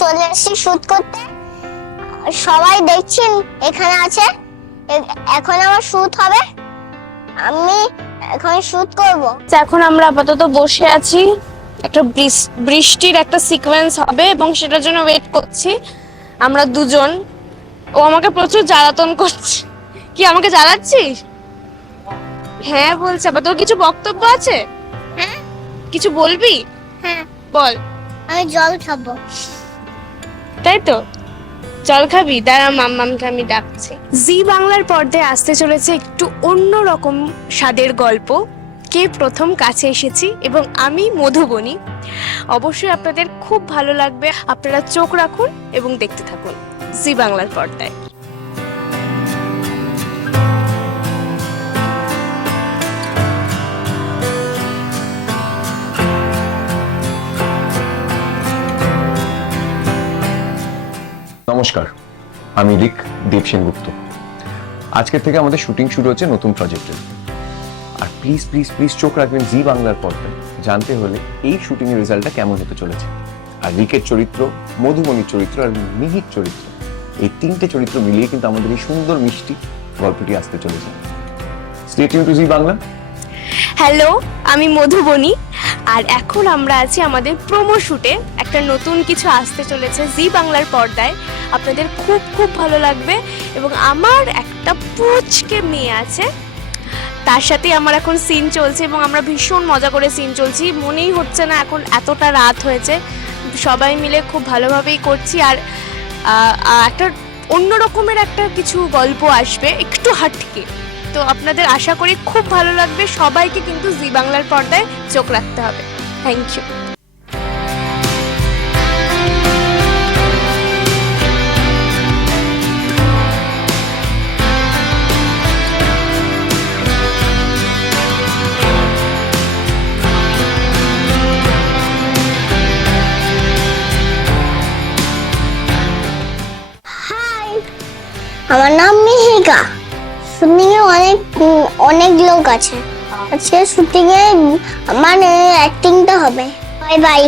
চলে এসেছি শুট করতে। সবাই দেখছেন এখানে আছে। এখন আমার শুট হবে। আমি এখন শুট করব। তো এখন আমরা আপাতত বসে আছি। একটা বৃষ- বৃষ্টির একটা সিকোয়েন্স হবে এবং সেটার জন্য ওয়েট করছি। আমরা দুজন। ও আমাকে প্রচুর জ্বালাতন করছে। কি আমাকে জ্বালাচ্ছিস? হ্যাঁ বলছে। আবার তোর কিছু বক্তব্য আছে? হ্যাঁ। কিছু বলবি? হ্যাঁ। বল। আমি জল খাব। তাই তো জল খাবি, দাঁড়া, মাম্মামকে আমি ডাকছি। জি বাংলার পর্দায় আসতে চলেছে একটু অন্য রকম স্বাদের গল্প। কে প্রথম কাছে এসেছি এবং আমি মধুবনী অবশ্যই আপনাদের খুব ভালো লাগবে। আপনারা চোখ রাখুন এবং দেখতে থাকুন। জি বাংলার পর্দায়। নমস্কার, আমি রিক দেব সেনগুপ্ত। আজকের থেকে আমাদের শুটিং শুরু হচ্ছে নতুন প্রজেক্টের আর প্লিজ প্লিজ প্লিজ চোখ রাখবেন জি বাংলার পর্দায়। জানতে হলে এই শুটিং এর রেজাল্টটা কেমন হতে চলেছে? আর রিকের চরিত্র, মধুমণির চরিত্র আর মিহির চরিত্র, এই তিনটে চরিত্র মিলিয়ে কিন্তু আমাদের এই সুন্দর মিষ্টি গল্পটি আসতে চলেছে। Starting to Zee Bangla. Hello আমি মধুবনী। আর এখন আমরা আছি আমাদের প্রোমো শুটে একটা নতুন কিছু আসতে চলেছে জি বাংলার পর্দায়। আপনাদের খুব খুব ভালো লাগবে এবং আমার একটা পুচকে মেয়ে আছে। তার সাথে আমার এখন সিন চলছে এবং আমরা ভীষণ মজা করে সিন চলছি। মনেই হচ্ছে না এখন এতটা রাত হয়েছে। সবাই মিলে খুব ভালোভাবেই করছি আর একটা অন্য রকমের একটা কিছু গল্প আসবে। একটু হাটকে। তো আপনাদের আশা করি খুব ভালো লাগবে। সবাইকে কিন্তু জি বাংলার পর্দায় চোখ রাখতে হবে। থ্যাংক ইউ আমার নাম মিহিকা শুটিং এ অনেক অনেক লোক আছে। আজকে শুটিং এ মানে অ্যাক্টিংটা হবে। Bye bye